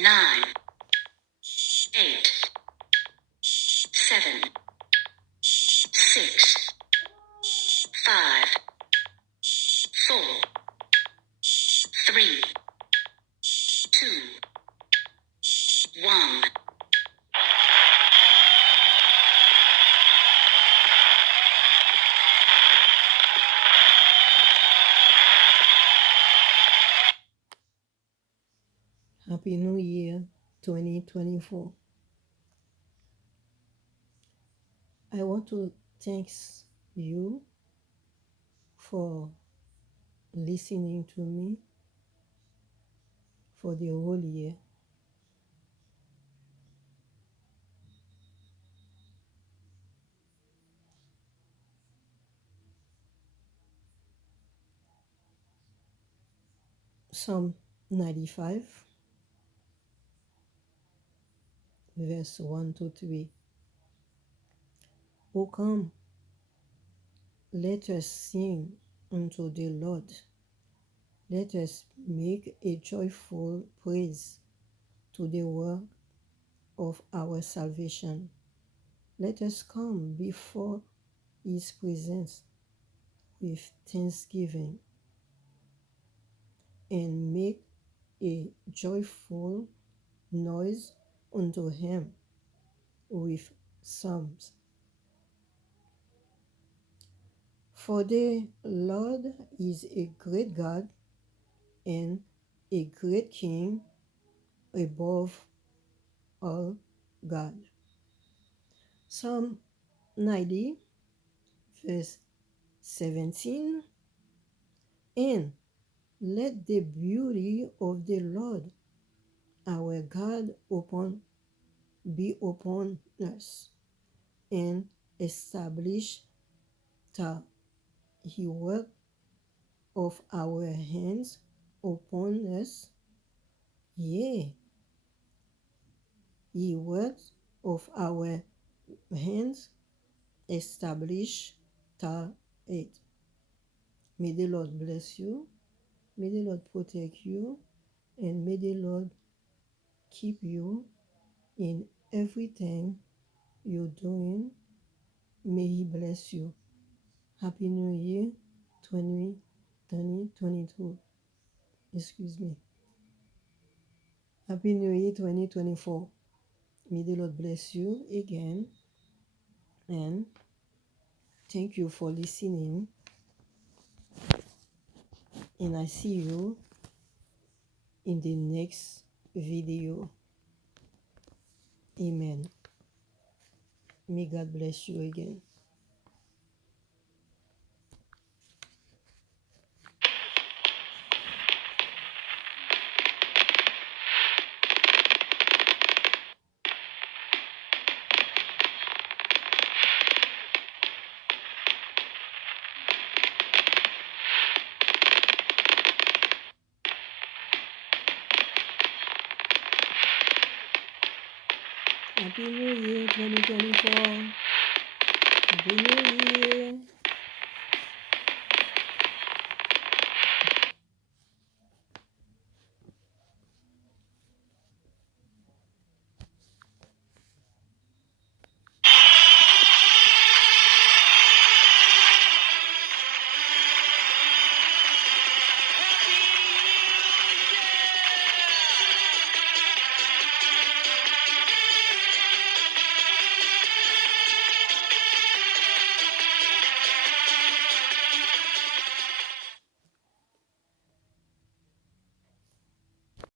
9, 8, 7, 6, 5, 4, 3, 2, 1. Happy New Year 2024. I want to thank you for listening to me for the whole year. Psalm 95, verse 1 to 3. O come, let us sing unto the Lord. Let us make a joyful praise to the work of our salvation. Let us come before his presence with thanksgiving and make a joyful noise unto him with psalms. For the Lord is a great God and a great King above all God. Psalm 90, verse 17. And let the beauty of the Lord our God be upon us, and establish the work of our hands upon us. Yea, ye works of our hands establish it. May the Lord bless you. May the Lord protect you. And may the Lord keep you in everything you're doing. May He bless you. Happy New Year 2022. Excuse me. Happy New Year 2024. May the Lord bless you again. And thank you for listening. And I see you in the next video. Amen. May God bless you again. Happy New Year 2024. Happy New Year.